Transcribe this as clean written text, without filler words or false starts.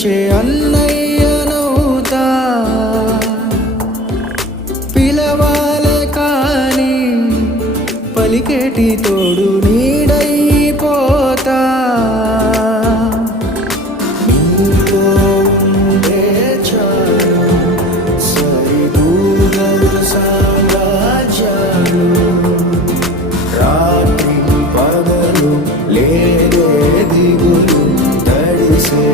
నడిచే అన్నయ్యనవుతా. పిలవాలే కాని పలికేటి తోడు నీడైపోతా. నీతో ఉంటే చాలు సరిదూగలు సామ్రాజ్యాలు. రాత్రి పగలు లేదే దిగులు తడిసే